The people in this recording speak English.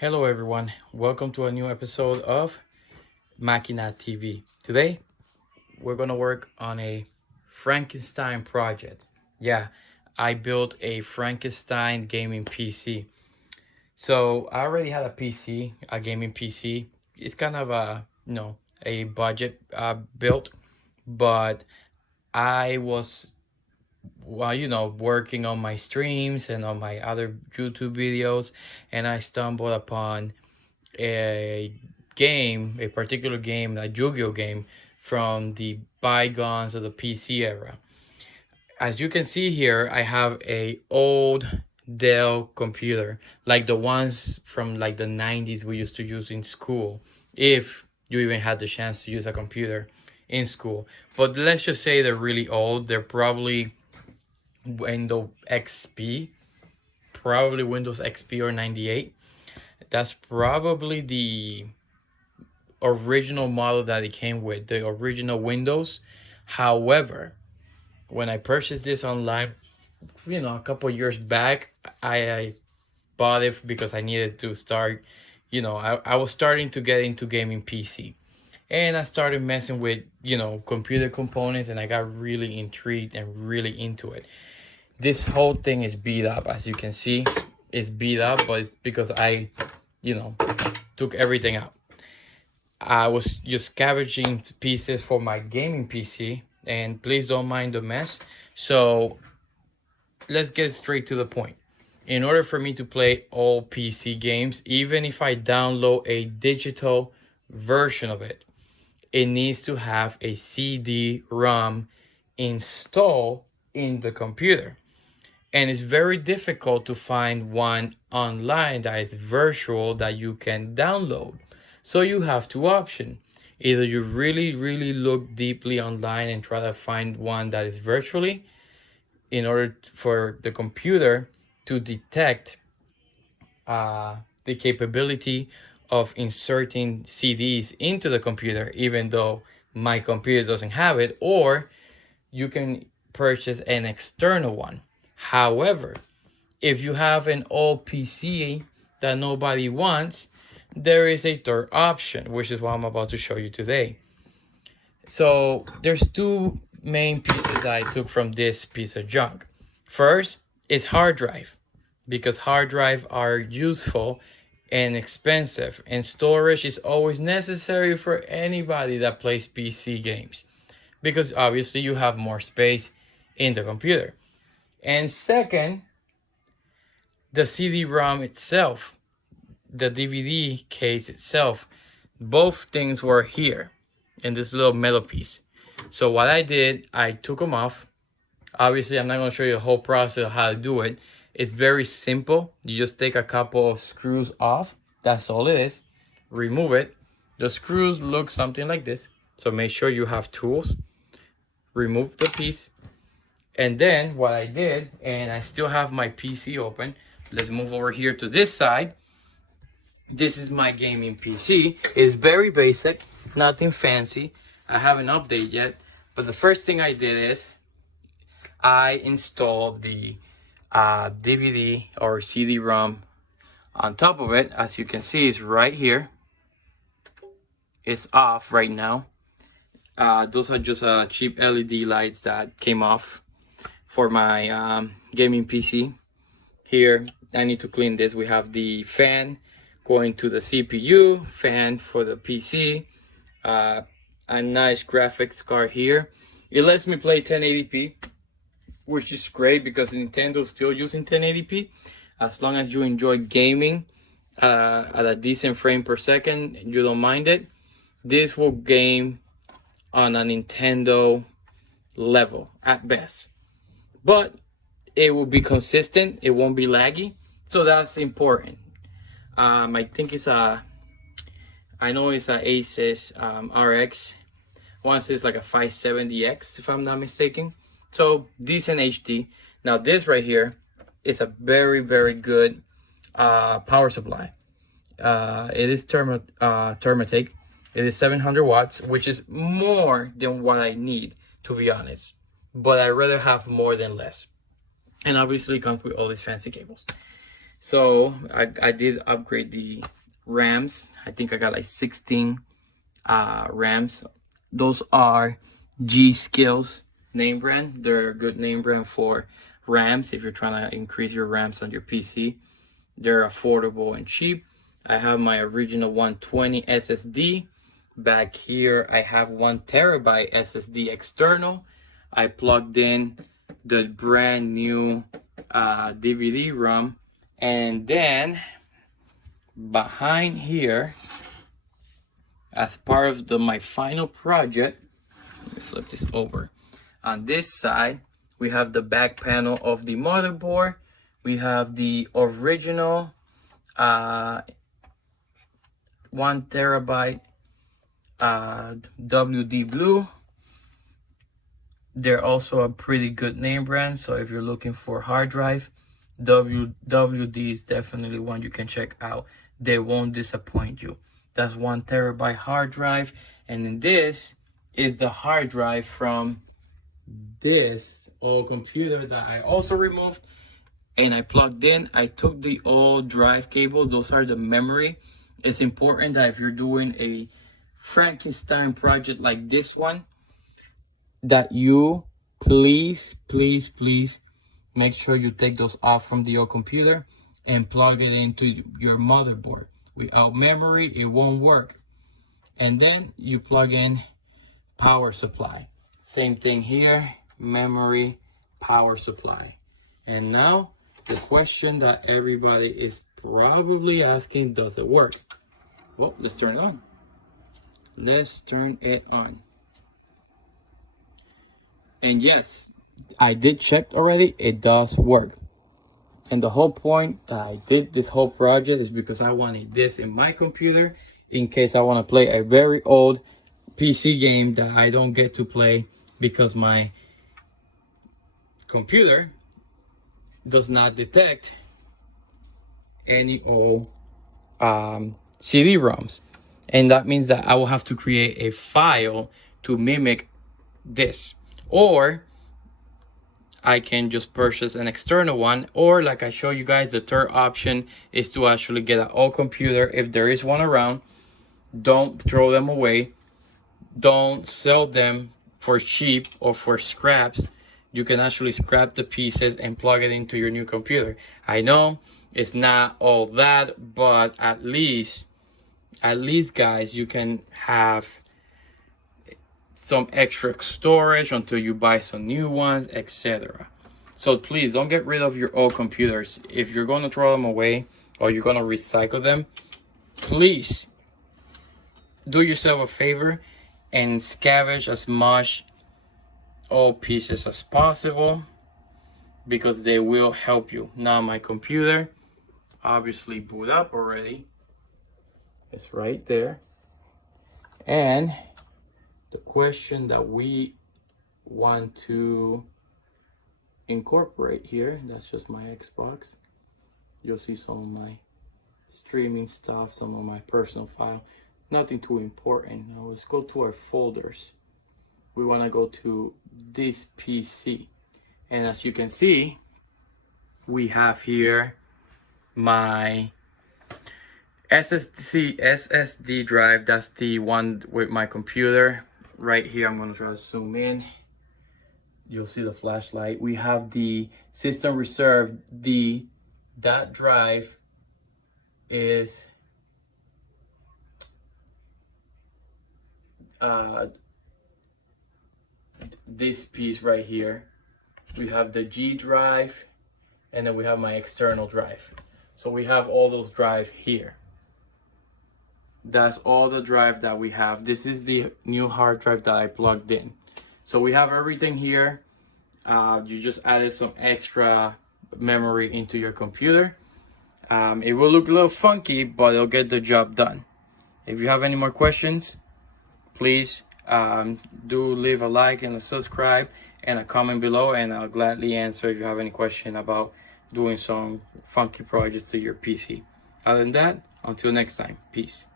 Hello everyone, welcome to a new episode of Machina TV. Today, we're gonna work on a Frankenstein project. Yeah, I built a Frankenstein gaming PC. So I already had a PC, a gaming PC. It's kind of a budget built, but I was working on my streams and on my other YouTube videos, and I stumbled upon a a particular game, a Yu-Gi-Oh game from the bygones of the PC era. As you can see here, I have a old Dell computer, like the ones from like the 90s we used to use in school, if you even had the chance to use a computer in school. But let's just say they're really old. They're probably Windows XP, probably Windows XP or 98. That's probably the original model that it came with, the original Windows. However, when I purchased this online, a couple years back, I bought it because I needed to start, I was starting to get into gaming PC. And I started messing with, computer components, and I got really intrigued and really into it. This whole thing is beat up, as you can see. It's beat up, but it's because I, took everything out. I was just scavenging pieces for my gaming PC, and please don't mind the mess. So let's get straight to the point. In order for me to play all PC games, even if I download a digital version of it, it needs to have a CD-ROM installed in the computer. And it's very difficult to find one online that is virtual that you can download. So you have two options. Either you really look deeply online and try to find one that is virtually in order for the computer to detect the capability of inserting CDs into the computer, even though my computer doesn't have it, or you can purchase an external one. However, if you have an old PC that nobody wants, there is a third option, which is what I'm about to show you today. So there's two main pieces that I took from this piece of junk. First is hard drive, because hard drive are useful and expensive, and storage is always necessary for anybody that plays PC games, because obviously you have more space in the computer. And second, the CD-ROM itself, the DVD case itself, both things were here in this little metal piece. So what I did, I took them off. Obviously, I'm not going to show you the whole process of how to do it. It's very simple. You just take a couple of screws off. That's all it is. Remove it. The screws look something like this. So make sure you have tools. Remove the piece. And then what I did, and I still have my PC open. Let's move over here to this side. This is my gaming PC. It's very basic, nothing fancy. I haven't updated yet. But the first thing I did is I installed the DVD or CD-ROM on top of it. As you can see, it's right here. It's off right now. Those are just cheap LED lights that came off for my gaming PC. Here, I need to clean this. We have the fan going to the CPU, fan for the PC, a nice graphics card here. It lets me play 1080p, which is great because Nintendo's still using 1080p. As long as you enjoy gaming at a decent frame per second, you don't mind it, this will game on a Nintendo level at best. But it will be consistent, it won't be laggy, so that's important. I think it's I know it's a Asus RX. One says like a 570X if I'm not mistaken. So decent HD. Now this right here is a very good power supply. It is Thermaltake. It is 700 watts, which is more than what I need, to be honest. But I'd rather have more than less. And obviously it comes with all these fancy cables. So I did upgrade the RAMs. I think I got like 16 RAMs. Those are G Skills name brand. They're a good name brand for RAMs if you're trying to increase your RAMs on your PC. They're affordable and cheap. I have my original 120 SSD. Back here I have 1 TB SSD external. I plugged in the brand new DVD ROM, and then behind here, as part of my final project, let me flip this over. On this side, we have the back panel of the motherboard. We have the original 1 TB WD Blue. They're also a pretty good name brand, so if you're looking for hard drive, WD is definitely one you can check out. They won't disappoint you. That's 1 TB hard drive, and then this is the hard drive from this old computer that I also removed and I plugged in. I took the old drive cable. Those are the memory. It's important that if you're doing a Frankenstein project like this one, that you please make sure you take those off from the old computer and plug it into your motherboard. Without memory, it won't work. And then you plug in power supply. Same thing here, memory, power supply. And now the question that everybody is probably asking, does it work? Well, let's turn it on. Let's turn it on. And yes, I did check already, it does work. And the whole point that I did this whole project is because I wanted this in my computer in case I want to play a very old PC game that I don't get to play because my computer does not detect any old CD-ROMs. And that means that I will have to create a file to mimic this. Or I can just purchase an external one, or like I show you guys, the third option is to actually get an old computer if there is one around. Don't throw them away. Don't sell them for cheap or for scraps. You can actually scrap the pieces and plug it into your new computer. I know it's not all that, but at least guys, you can have some extra storage until you buy some new ones, etc. So please don't get rid of your old computers. If you're going to throw them away or you're going to recycle them, please do yourself a favor and scavenge as much old pieces as possible, because they will help you. Now my computer obviously boot up already. It's right there. And the question that we want to incorporate here, that's just my Xbox. You'll see some of my streaming stuff, some of my personal file. Nothing too important. Now let's go to our folders. We want to go to this PC. And as you can see, we have here my SSD drive. That's the one with my computer. Right here, I'm going to try to zoom in. You'll see the flashlight. We have the system reserve. That drive is this piece right here. We have the G drive, and then we have my external drive. So we have all those drives here. That's all the drive that we have. This is the new hard drive that I plugged in. So we have everything here. You just added some extra memory into your computer. It will look a little funky, but it'll get the job done. If you have any more questions, please do leave a like and a subscribe and a comment below, and I'll gladly answer if you have any question about doing some funky projects to your PC. Other than that, until next time, peace.